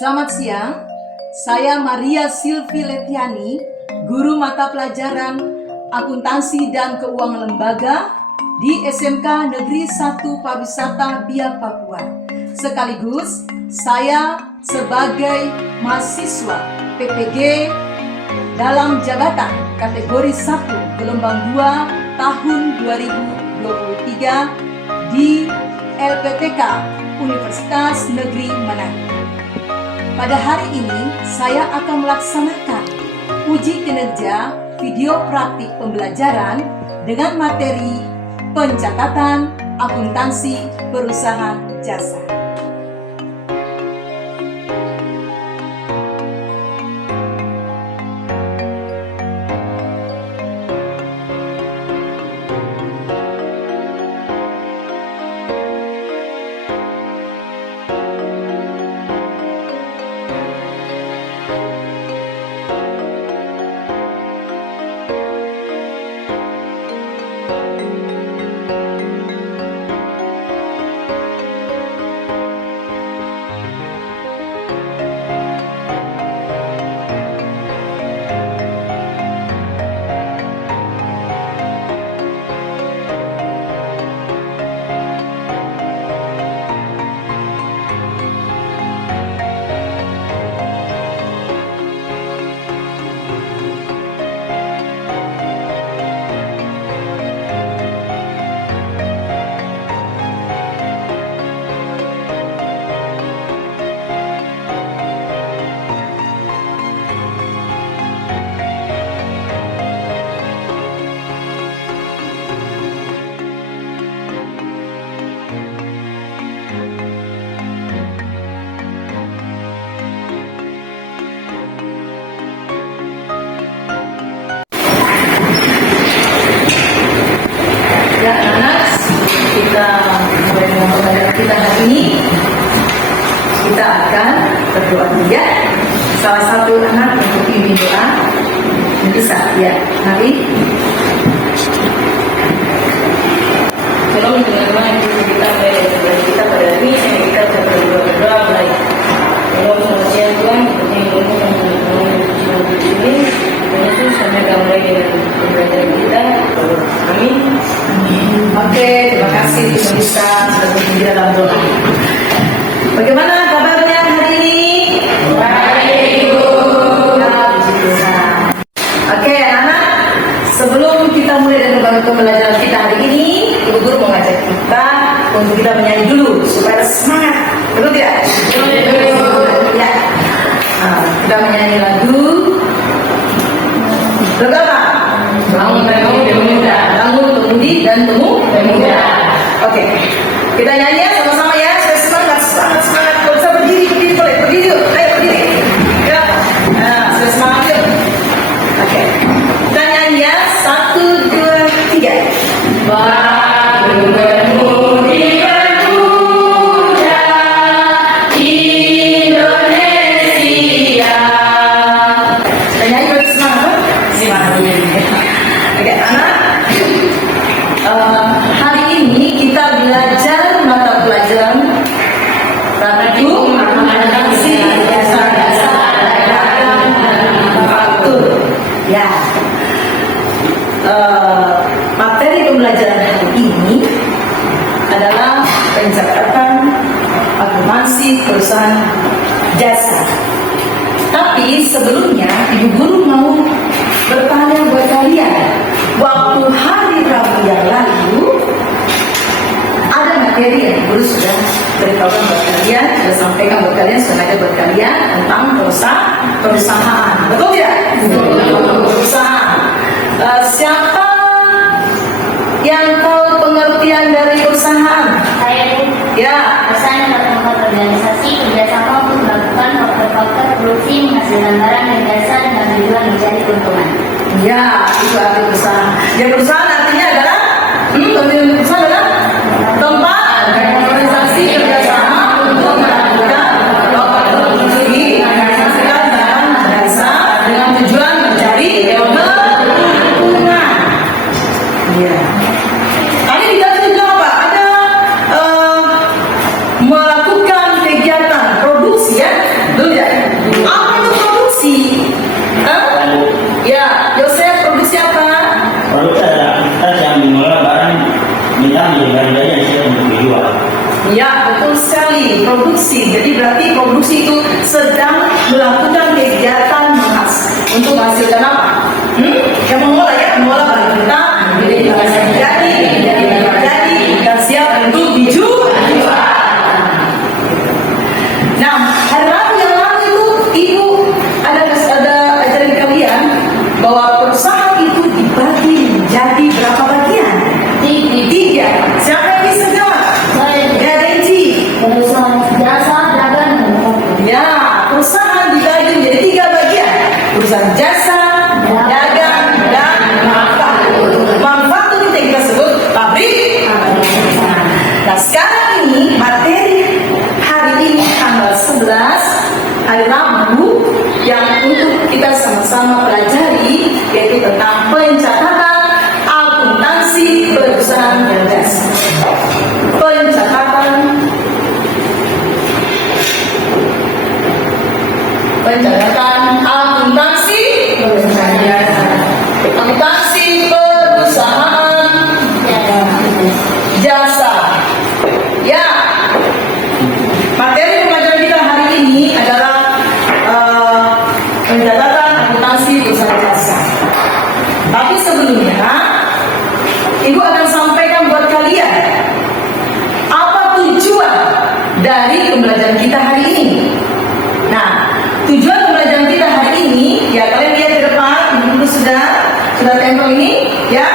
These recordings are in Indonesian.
Selamat siang, saya Maria Silvi Letiani, guru mata pelajaran Akuntansi dan Keuangan Lembaga di SMK Negeri 1 Pariwisata Biak Papua. Sekaligus saya sebagai mahasiswa PPG dalam jabatan kategori 1 gelombang 2 tahun 2023 di LPTK Universitas Negeri Manado. Pada hari ini saya akan melaksanakan uji kinerja video praktik pembelajaran dengan materi pencatatan akuntansi perusahaan jasa. Ya anak-anak, kita mulai dengan pembelajaran kita hari ini. Kita akan berdoa dulu ya. Salah satu anak untuk pimpin doa bisa ya. Mari. Shalom teman-teman, kita mulai dari kita pada hari ini. Kita berdoa baik. Shalom selamat siang Tuhan. Yang ini Yesus sampai mulai dengan pembelajaran kita. Amin. Oke, terima kasih pemirsa sudah bersedia dalam doa. Bagaimana kabarnya hari ini? Baik, Ibu. Oke, anak-anak, sebelum kita mulai dengan pembelajaran kita hari ini, Ibu Guru mau ngajak kita untuk kita menyanyi dulu supaya semangat. Betul tidak? Ya. Kita menyanyi lagu. Lagu apa? Bangun pemuda, bangun pemudi dan pemuda. Oke, kita nyanyi ya sama-sama ya. Saya semangat. Kalau bisa berdiri boleh, berdiri yuk. Ayo berdiri. Ya, nah, saya semangat yuk. Oke, kita nyanyi ya. 1, 2, 3. Bangun pemudi pemuda Indonesia. Kita nyanyi bersemangat. Semangat. Oke, anak. Hari ini kita belajar mata pelajaran akuntansi dasar dan faktur. Ya. Materi pembelajaran hari ini adalah pencatatan akuntansi perusahaan jasa. Tapi sebelumnya Ibu Guru mau bertanya buat kalian. Waktu hari Rabu yang lalu ada materi yang Ibu Guru sudah beritahukan buat kalian, sudah sampaikan buat kalian, sengaja buat kalian tentang perusahaan. Betul tidak? Perusahaan. Siapa yang tahu pengertian dari perusahaan? Saya Ya. perusahaan adalah tempat organisasi kerjasama untuk melakukan faktor-faktor produksi, menghasilkan barang dan jasa dengan tujuan mencari keuntungan. Ya, itu arti perusahaan. Ya, perusahaan artinya adalah perusahaan adalah tempat organisasi kerjasama untuk melakukan produksi, menghasilkan barang dan jasa dengan tujuan mencari keuntungan. Ya. Tadi di dalam juga apa? Ada melakukan kegiatan produksi ya, betul ya? adanya siap untuk dijual. Ya, betul sekali. Produksi. Jadi berarti produksi itu sedang melakukan kegiatan menghas untuk menghasilkan apa? Yang mengolah ya, mengolah barang kita menjadi barang jadi dan siap untuk dijual. Nah, hari Rabu yang lalu itu Ibu ada ajaran kalian bahwa perusahaan itu dibagi menjadi berapa bagian? Tiga. Siapa yang bisa jawab? Ya, Denji. Perusahaan jasa, dagang, dan manufaktur. Ya, perusahaan dibagi menjadi tiga bagian. Perusahaan jasa, dagang, dan manufaktur. Manufaktur itu yang kita sebut pabrik. Nah, sekarang ini materi hari ini tanggal 11 hari Rabu yang untuk kita sama-sama pelajari yaitu tentang pencatatan akuntansi perusahaan dan jasa. Pencatatan akuntansi perusahaan jasa. Akuntansi perusahaan jasa. Ya, materi pembelajaran kita hari ini adalah pencatatan akuntansi perusahaan jasa. Tapi sebelumnya, Ibu akan sampaikan buat kalian apa tujuan dari pembelajaran kita hari ini. Nah, tujuan pembelajaran kita hari ini, ya kalian lihat di depan, Ibu sudah tempel ini, ya.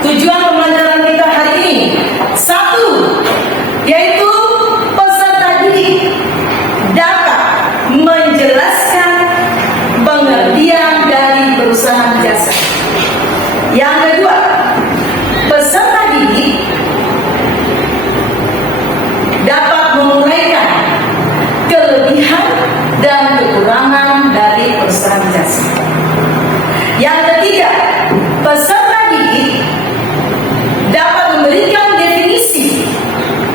Tujuan pembelajaran kita hari ini, satu, yaitu peserta didik dapat menjelaskan pengertian dari perusahaan jasa. Yang kedua, peserta didik dapat menguraikan kelebihan dan kekurangan dari perusahaan jasa. Yang ketiga, peserta didik dapat memberikan definisi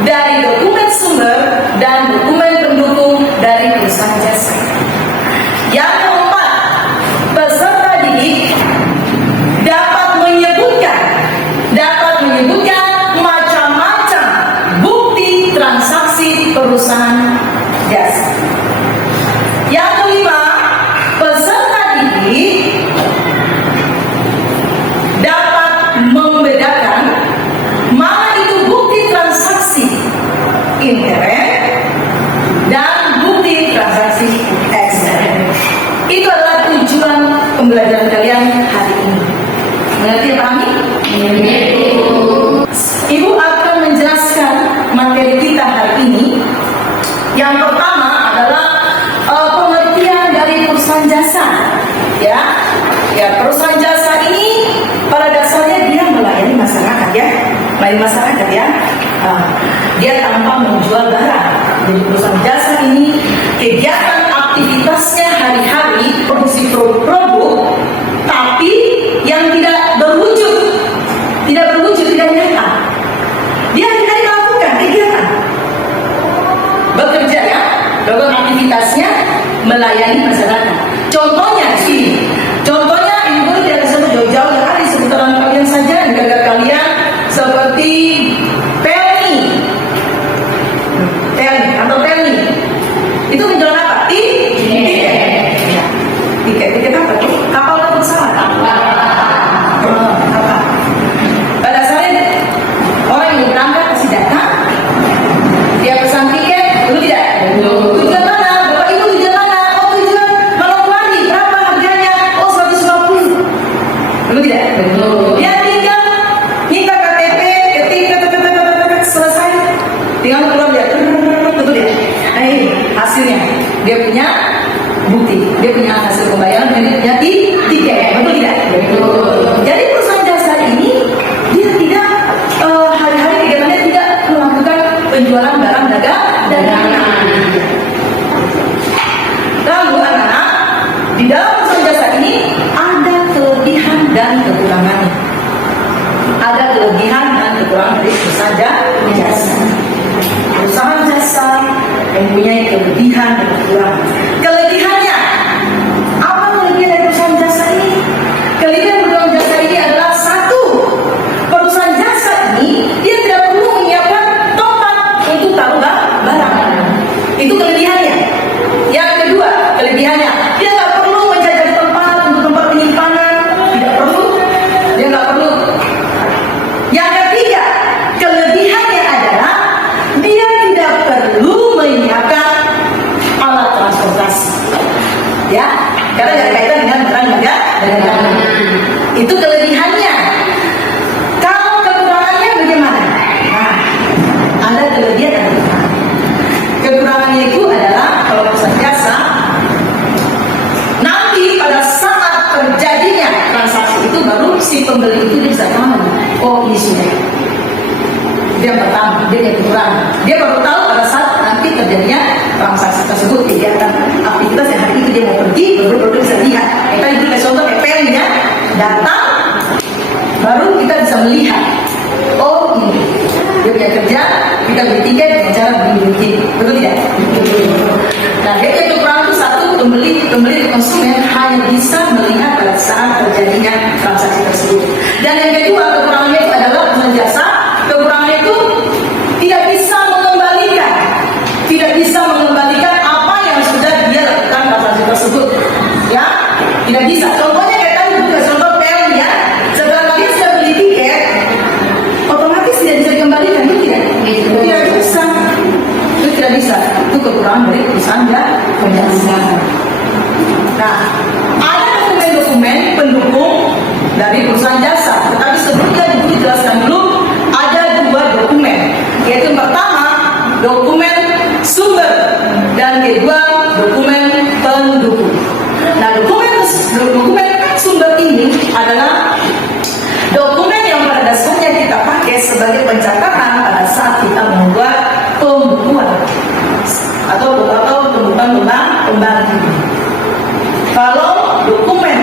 dari dokumen sumber dan dokumen pendukung dari perusahaan jasa. Yang keempat, peserta didik dapat menyebutkan macam-macam bukti transaksi perusahaan jasa. Yang kelima, peserta didik dapat membedakan mana itu bukti transaksi intern dan bukti transaksi ekstern. Itu adalah tujuan pembelajaran kalian hari ini. Mengerti ya, pahami? Ibu akan menjelaskan materi kita hari ini. Yang pertama adalah pengertian dari perusahaan jasa. Ya, perusahaan jasa ini pada dasarnya dia melayani masyarakat ya. Dia tanpa menjual barang. Jadi perusahaan jasa ini kegiatan aktivitasnya hari-hari produksi produk, tapi yang tidak berwujud, tidak nyata. Dia hari-hari melakukan kegiatan, bekerja ya, dalam aktivitasnya melayani masyarakat. Contohnya sini, Ibu tidak sebut jauh-jauh ya, di seputaran kalian saja, negara kalian seperti Pelni atau Pelni. Itu menjual apa? Tiket apa tuh? Kapal atau pesawat? Kapal. Pada dasarnya orang yang berangkat pasti datang, dia pesan tiket, betul tidak? Tujuan mana? Bapak Ibu tujuan mana? Oh, tujuan Manokwari, berapa harganya? Oh, 150. Betul tidak? Betul. Dia tinggal minta KTP, ketik, selesai. Tinggal keluar dia, betul tidak? Nah ini hasilnya. Dia punya bukti, dia punya hasil pembayaran, jadi tiket, betul tidak? Betul. Jadi perusahaan jasa ini dia tidak hari-hari kegiatannya tidak melakukan penjualan barang dagangan. Lalu anak-anak, di dalam perusahaan jasa ini ada kelebihan dan kekurangannya. Ada kelebihan dan kekurangan dari perusahaan jasa. Perusahaan jasa mempunyai kelebihan dan kekurangan. Kelebihannya, apa kelebihan dari perusahaan jasa ini? Kelebihan perusahaan jasa ini adalah satu, perusahaan jasa ini Itu yang pertama, dia yang kekurangan. Dia baru tahu pada saat nanti terjadinya transaksi tersebut, kegiatan aktivitas yang hari ini dia mau pergi, baru bisa lihat. Kita beri contoh EPL-nya, datang, baru kita bisa melihat. Oh ini, dia punya kerja, kita beli tiket dengan cara beli tiket, betul tidak? Nah, dia yang kekurangan itu satu, pembeli konsumen hanya bisa melihat pada saat terjadinya transaksi tersebut. Dan yang kedua, kekurangannya itu adalah perusahaan jasa. Kekurangannya itu tidak bisa mengembalikan apa yang sudah dia lakukan transaksi tersebut. Ya, tidak bisa. Contohnya kayak tadi, contoh PL ya. Setelah kalian sudah beli tiket, otomatis tidak bisa dikembalikan, itu tidak? Tidak bisa. Itu tidak bisa. Itu kekurangan dari perusahaan jasa. Nah, ada dokumen-dokumen pendukung dari perusahaan jasa. Tetapi sebelumnya dulu jelaskan dulu ada dua dokumen, yaitu yang pertama dokumen sumber dan kedua dokumen pendukung. Nah, dokumen sumber ini adalah dokumen yang pada dasarnya kita pakai sebagai pencatatan pada saat kita membuat pembukuan atau pembukuan tentang pembantu. Kalau dokumen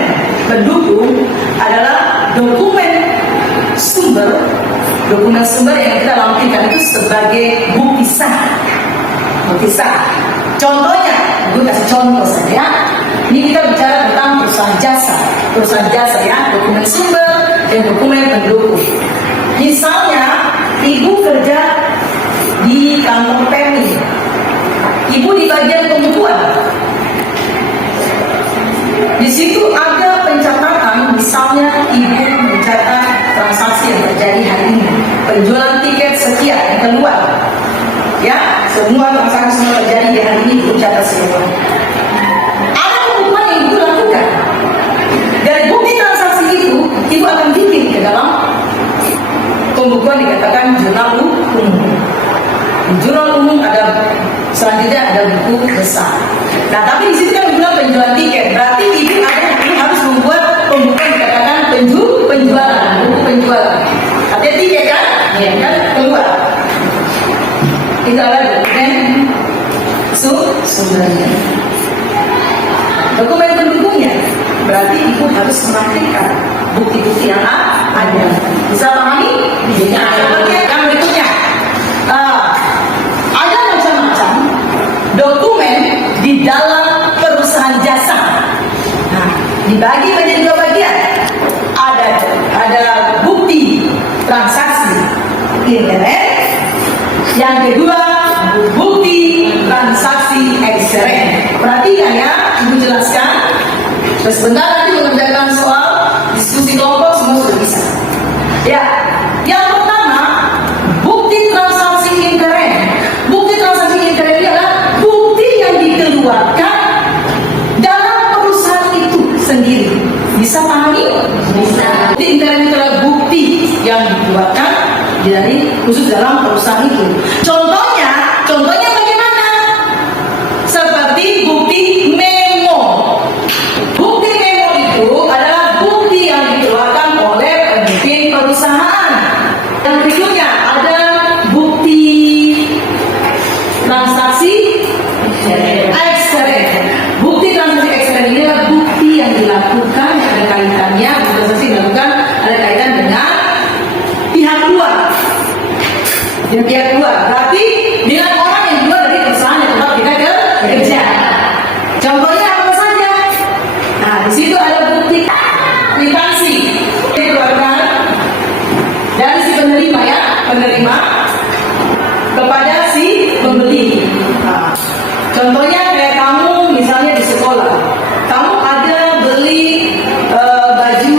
pendukung adalah dokumen sumber yang kita lampirkan itu sebagai bukti sah. Contohnya, gue kasih contoh saja. Ini kita bicara tentang perusahaan jasa ya, dokumen sumber dan dokumen pendukung. Misalnya, ibu kerja di kantor PMI, ibu di bagian pembukuan. Di situ ada pencatatan, misalnya ibu mencatat transaksi yang terjadi hari ini, penjualan tiket sekian yang keluar, ya, semua transaksi semua terjadi di hari ini ibu catat semua. Ada pembukuan yang ibu lakukan. Dari bukti transaksi itu, ibu akan bikin ke dalam pembukuan dikatakan jurnal umum. Di jurnal umum ada selanjutnya ada buku besar. Nah, tapi di situ kan bilang penjualan tiket, berarti ibu harus membuat pembukuan dikatakan penjualan, buku penjualan. Artinya tiket kan? Ya, kan keluar. Itu adalah dokumen sumbernya. Dokumen pendukungnya, berarti ibu harus melampirkan bukti-bukti yang ada. Bisa pahami? Yang berikutnya, ada macam-macam dokumen di dalam perusahaan jasa. Nah, dibagi menjadi dua bagian. Ada bukti transaksi internet. Yang kedua, bukti transaksi ekstern. Perhatikan ya, ibu jelaskan. Terus sebentar nanti mengerjakan soal diskusi kelompok semua sudah bisa. Ya, yang pertama, bukti transaksi intern. Bukti transaksi intern ini adalah bukti yang dikeluarkan dalam perusahaan itu sendiri. Bisa pahami? Bisa. Bukti intern itu adalah bukti yang dikeluarkan dari khusus dalam perusahaan itu. Contohnya bagaimana? Seperti bukti memo. Bukti memo itu adalah bukti yang dikeluarkan oleh pemimpin perusahaan. Yang berikutnya ada bukti transaksi ekstern. Bukti transaksi ekstern ini adalah bukti yang dilakukan ada kaitannya, transaksi dilakukan ada kaitan dengan pihak luar. Berarti dengan orang yang keluar dari perusahaan yang tetap kita kerja. Contohnya apa saja? Nah, di situ ada bukti kwitansi dikeluarkan dari si penerima kepada si pembeli. Nah, contohnya kayak kamu misalnya di sekolah, kamu ada beli baju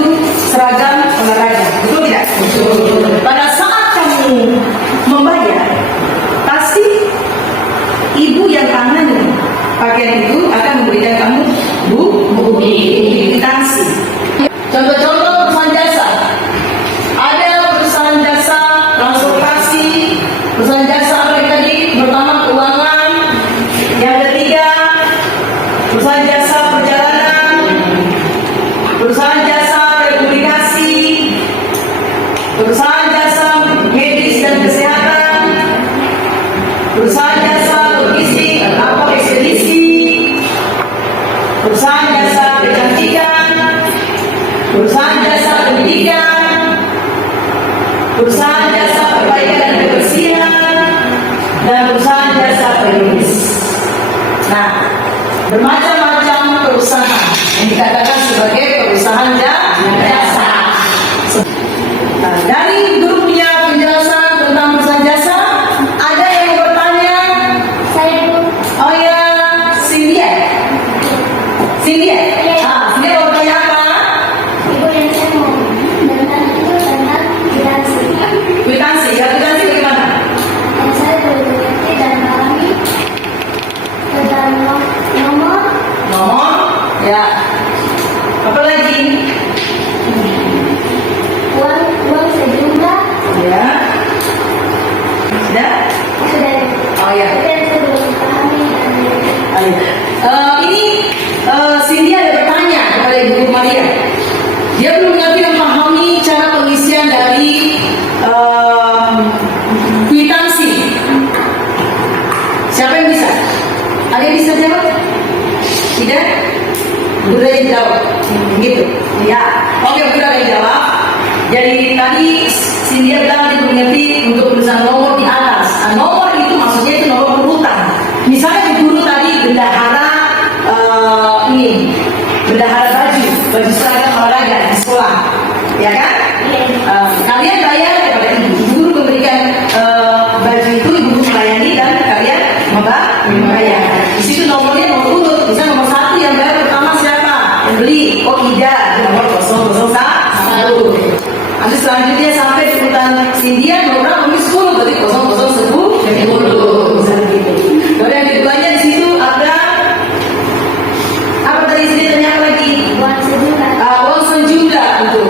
seragam olahraga, betul tidak? Betul. Pada saat kamu membayar, pasti ibu yang tangani pakaian itu akan memberikan kamu bukti kwitansi. Contoh-contoh perusahaan jasa. Ada perusahaan jasa transportasi, perusahaan jasa apa tadi? Pertama keuangan, yang ketiga perusahaan jasa perjalanan, perusahaan jasa telekomunikasi, perusahaan jasa medis dan kesehatan, bermacam-macam perusahaan yang dikatakan sebagai perusahaan jasa. Nah, dari grupnya penjelasan tentang perusahaan jasa, ada yang mau bertanya? Saya Bu. Oh ya, Cynthia. Cynthia. Iya. Cynthia mau bertanya apa? Ibu dan saya mau tentang itu tentang kwitansi. Kwitansi. Ya, kwitansi bagaimana? Dan saya boleh mengerti dan memahami tentang nomor Nomor. Ya. Apa lagi? uang sejumlah. Ya. Sudah? Sudah. Oh ya. Dan saya boleh memahami dan Ini Cynthia ada bertanya kepada Ibu Maria. Dia belum mengerti dan memahami cara pengisian dari kwitansi. Siapa yang bisa? Ada yang bisa jawab? Tidak? Udah yang jawab. Gitu. Ya. Oke, udah yang jawab. Jadi tadi Cynthia bilang dia belum mengerti untuk tulisan nomor di atas. Nah, nomor itu maksudnya itu nomor urutan. Misalnya di guru tadi bendahara bendahara baju seragam olahraga di sekolah, ya kan? Kalian bayar kepada ibu, guru memberikan baju itu, ibu melayani dan kalian membayar. Di situ nomornya nomor urut, misalnya nomor 1 yang bayar pertama siapa? Yang beli, oh Ida, nomor 001. Nanti selanjutnya sampai di urutan Cynthia nomor berapa? Mungkin 10, berarti 0010. Misalnya gitu. Kemudian yang keduanya di situ ada apa tadi sini tanya apa lagi? uang sejumlah. Uang sejumlah itu.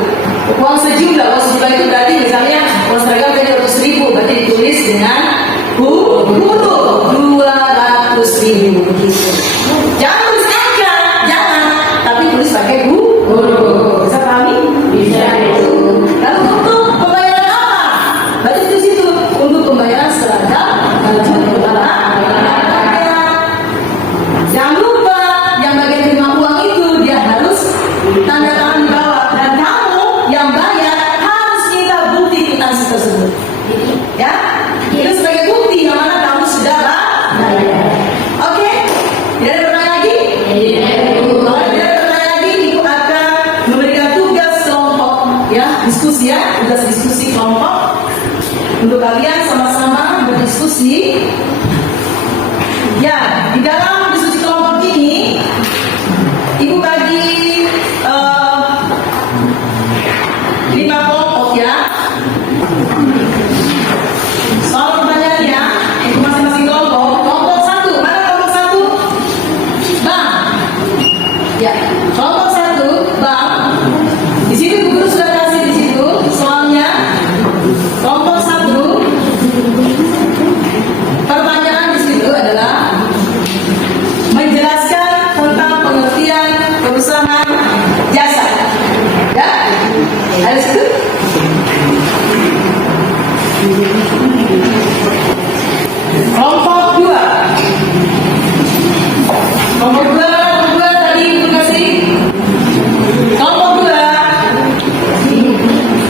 Uang sejumlah itu berarti misalnya uang seragam tadi 100.000, berarti ditulis dengan huruf 200.000 begitu. Jangan tulis angka, jangan, tapi tulis pakai huruf. Bisa pahami? Bisa. Lalu untuk pembayaran apa? Berarti di situ untuk pembayaran seragam baju olahraga. Jangan lupa yang bagian terima uang itu dia harus tanda tangan di bawah, dan kamu yang bayar harus minta bukti kwitansi tersebut. Ya, itu sebagai bukti yang mana kamu sudah bayar. Oke? Tidak ada pertanyaan lagi? Kalau tidak ada pertanyaan lagi, Ibu akan memberikan tugas kelompok, ya, diskusi ya, tugas diskusi kelompok untuk kalian sama-sama berdiskusi. Ya, di dalam diskusi kelompok ini, Ibu bagi 5 kelompok ya. Soal pertanyaannya, itu masing-masing kelompok. Kelompok 1, mana kelompok 1? Bang. Ya, kelompok 1, Bang. Di situ guru sudah kasih di situ soalnya. Kelompok 1, pertanyaan di situ adalah menjelaskan tentang pengertian perusahaan jasa. Ya, ada di situ. Kelompok 2. Kelompok 2 tadi Ibu kasih. Kelompok 2.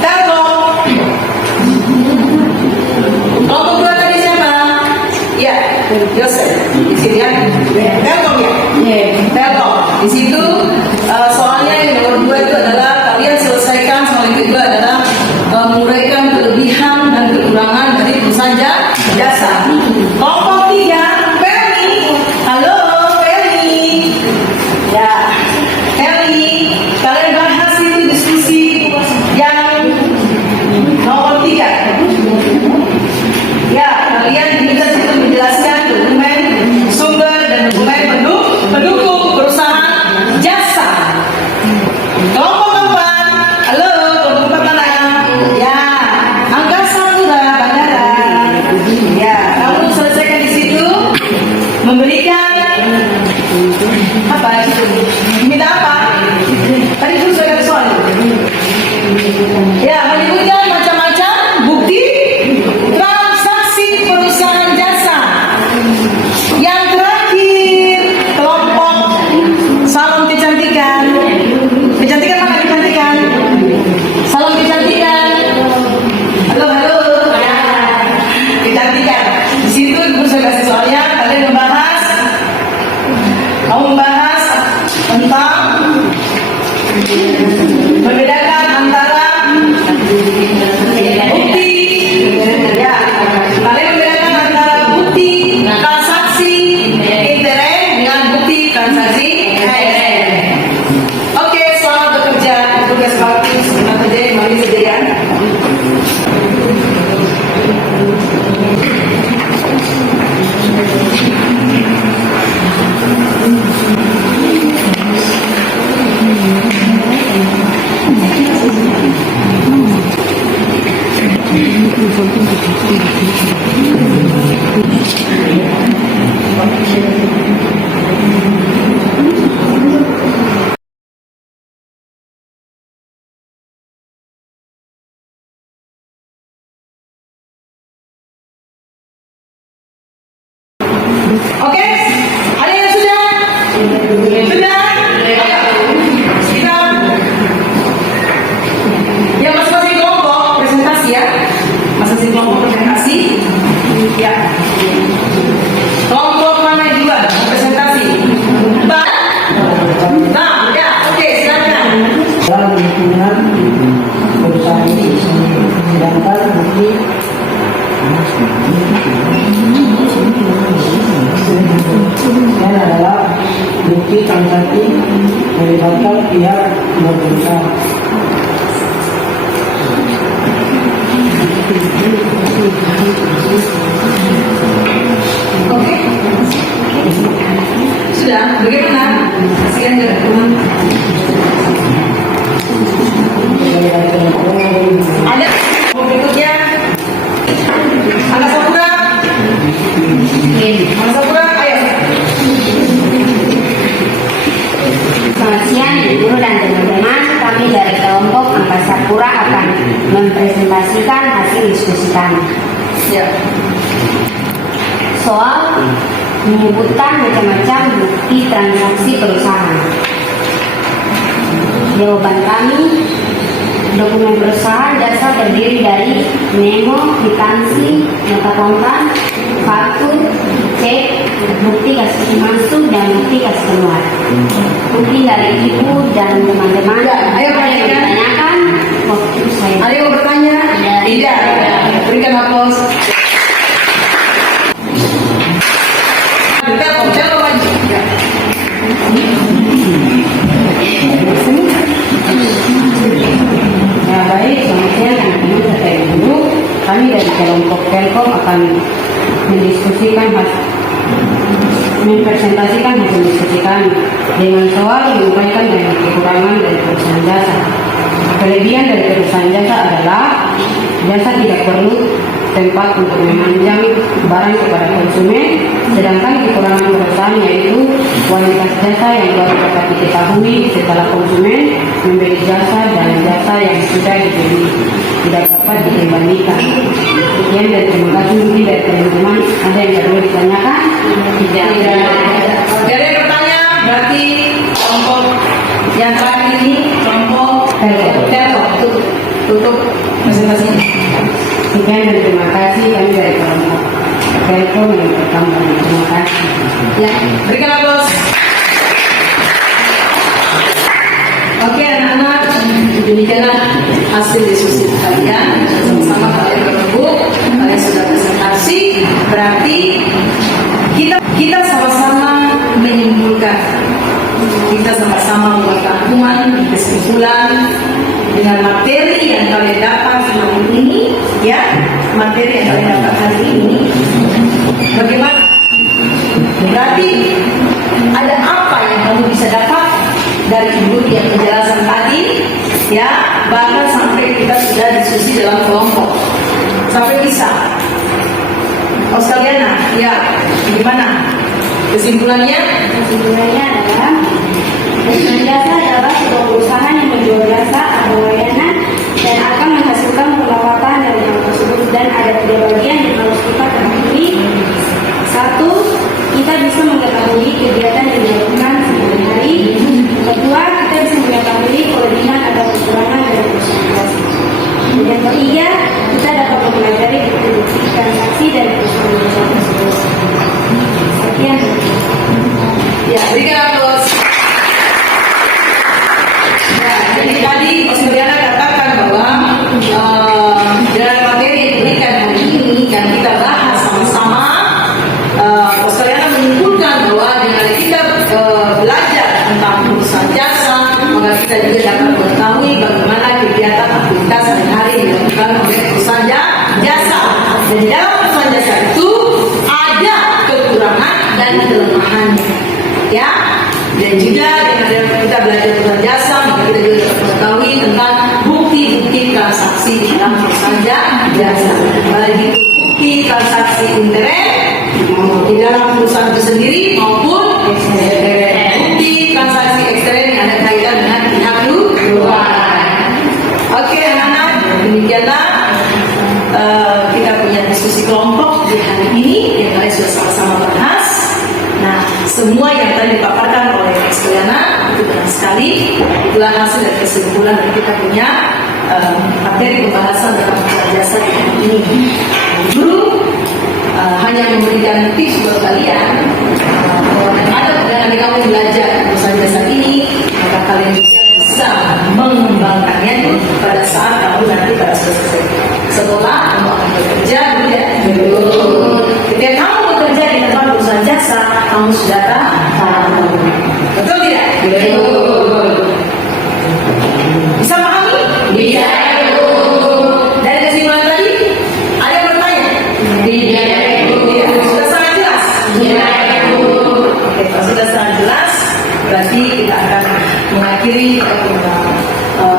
Telkom. Kelompok 2 tadi siapa? Ya, Yosef. Di sini kan? Telkom ya? Telkom. Di situ soalnya yang nomor 2 itu adalah kalian selesaikan soal yang kedua adalah menguraikan kelebihan dan kekurangan dari perusahaan jasa. Kelompok 3, Ferry. Halo, Ferry. Ya, Ferry. Kalian bahas itu diskusi yang nomor 3. Ya, kalian diminta situ menjelaskan dokumen sumber dan dokumen pendukung perusahaan jasa. Oke, ada yang sudah? Sudah? Kita ya masing-masing kelompok presentasi ya. Masing-masing kelompok presentasi. Ya. Kelompok mana yang duluan presentasi? Nah, ya, oke, silakan. Dalam lingkungan perusahaan ini sedangkan bukti yang adalah bukti transaksi melibatkan pihak berusaha. Oke. Sudah, bagaimana? Sekian juga. Ada berikutnya. Angga Sapura. Angga Sapura, ayo. Selamat siang, guru dan teman-teman. Kami dari kelompok Angkasa Pura akan mempresentasikan hasil diskusi kami. Ya. Soal menyebutkan macam-macam bukti transaksi perusahaan. Jawaban kami, dokumen perusahaan jasa terdiri dari memo, kwitansi, nota kontrak, faktur, cek, bukti kasih masuk dan bukti kasih keluar. Mungkin dari ibu dan teman-teman Ya, ayo pertanyakan. tanyakan waktu saya. Ada yang mau bertanya? Tidak. Berikan aplaus. Jangan maju. Ya. Ya baik, selamat siang teman-teman serta ibu. Kami dari kelompok Telkom akan mempresentasikan hasil diskusi kami dengan soal menyampaikan banyak kekurangan dari perusahaan jasa. Kelebihan dari perusahaan jasa adalah jasa tidak perlu tempat untuk memanjang barang kepada konsumen, sedangkan kekurangan perusahaan yaitu kualitas jasa yang baru dapat diketahui setelah konsumen membeli jasa dan jasa yang sudah dibeli tidak dapat dikembalikan. Sekian dan terima kasih. Mungkin dari teman-teman ada yang perlu ditanyakan? Tidak. Jadi yang bertanya berarti kelompok yang terakhir ini kelompok Telkom. Tutup presentasinya. Sekian dan terima kasih. Kami dari kelompok Telkom yang pertama. Terima kasih. Ya, berikan aplaus. Oke anak-anak, demikianlah hasil diskusi kalian. Sama-sama kalian berembuk, kalian sudah presentasi. Berarti kita sama-sama menyimpulkan, kita sama-sama membuat rangkuman, kesimpulan dengan materi yang kalian dapat hari ini, ya, materi yang kalian dapat hari ini. Bagaimana? Berarti ada apa yang kamu bisa dapat dari ibu yang penjelasan tadi, ya, bahkan sampai kita sudah diskusi dalam kelompok sampai bisa. Oh sekalian, ya, gimana kesimpulannya? Kesimpulannya adalah perusahaan jasa adalah sebuah perusahaan yang menjual jasa atau layanan dan akan menghasilkan pendapatan dari hal tersebut, dan ada 3 bagian yang harus kita ketahui. 1. Kita bisa mengetahui kegiatan yang dilakukan sehari-hari. 2. Kita bisa mengetahui kelebihan atau kekurangan dari perusahaan jasa. Dan 3. Kita dapat mempelajari bukti transaksi dari perusahaan jasa tersebut. Sekian. Ya, berikan aplaus. Ya, jadi tadi Mas Mariana katakan bahwa dalam materi yang diberikan hari ini yang kita bahas sama-sama, Mas Mariana menyimpulkan bahwa dengan kita belajar tentang perusahaan jasa, maka kita juga dapat mengetahui bagaimana kegiatan aktivitas sehari-hari yang dilakukan oleh perusahaan jasa. Dan di dalam perusahaan Sanjasa itu ada kekurangan dan kelemahannya, ya. Dan juga dengan kita belajar tentang jasa, maka kita juga dapat mengetahui tentang bukti-bukti transaksi di dalam perusahaan jasa. Baik itu bukti transaksi intern di dalam perusahaan itu sendiri maupun ekstern. Bukti transaksi ekstern yang ada kaitan dengan pihak luar. Oke, anak-anak, demikianlah kita punya diskusi kelompok di hari ini yang kalian sudah sama-sama bahas. Nah, semua yang tadi dipaparkan oleh Ekskliana itu benar sekali. Itulah hasil dari kesimpulan dari kita punya materi pembahasan dalam jasa di hari ini. Guru hanya memberikan tips buat kalian bahwa nanti kamu belajar urusan jasa ini, maka kalian juga bisa mengembangkannya pada saat kamu nanti pada selesai sekolah kamu akan bekerja, ya. Ketika kamu bekerja di tempat perusahaan jasa, kamu sudah tahu. Betul tidak? Betul. Bisa pahami? Bisa. Dari kesimpulan tadi, ada yang bertanya? Tidak. Sudah sangat jelas? Oke, kalau sudah sangat jelas, berarti kita akan mengakhiri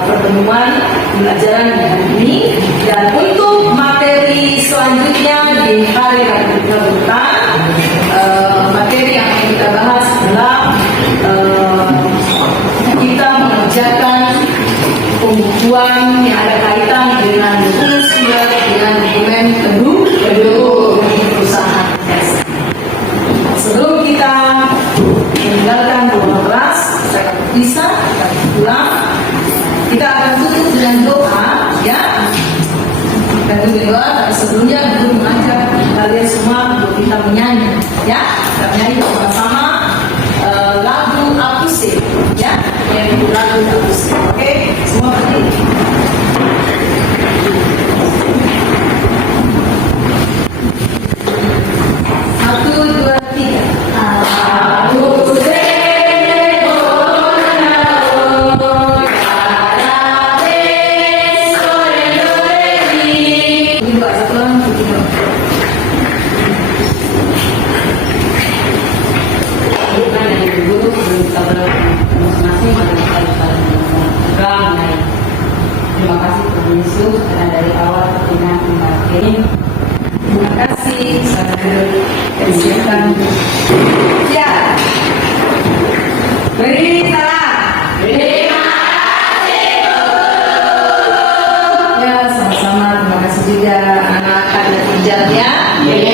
pertemuan pembelajaran di hari ini. Dan untuk materi selanjutnya di hari Rabu depan, materi yang akan kita bahas adalah kita mengerjakan pembukuan yang ada kaitan dengan dokumen penduduk perusahaan. Sebelum kita meninggalkan ruang kelas, saya bisa pulang. Kita akan tutup dengan doa, ya. Dan doa, tapi sebelumnya guru mengajak kalian semua untuk kita menyanyi, ya. Kita menyanyi bersama lagu akustik, ya. Yang lagu akustik, oke? Semua berdiri. Satu, dua, tiga. Terima kasih Tuhan Yesus karena dari awal kita membahagiakan. Terima kasih saudara persiapkan. Ya. Beri salam. Terima kasih. Ya, sama-sama. Terima kasih juga anak ada kerjanya. Ya.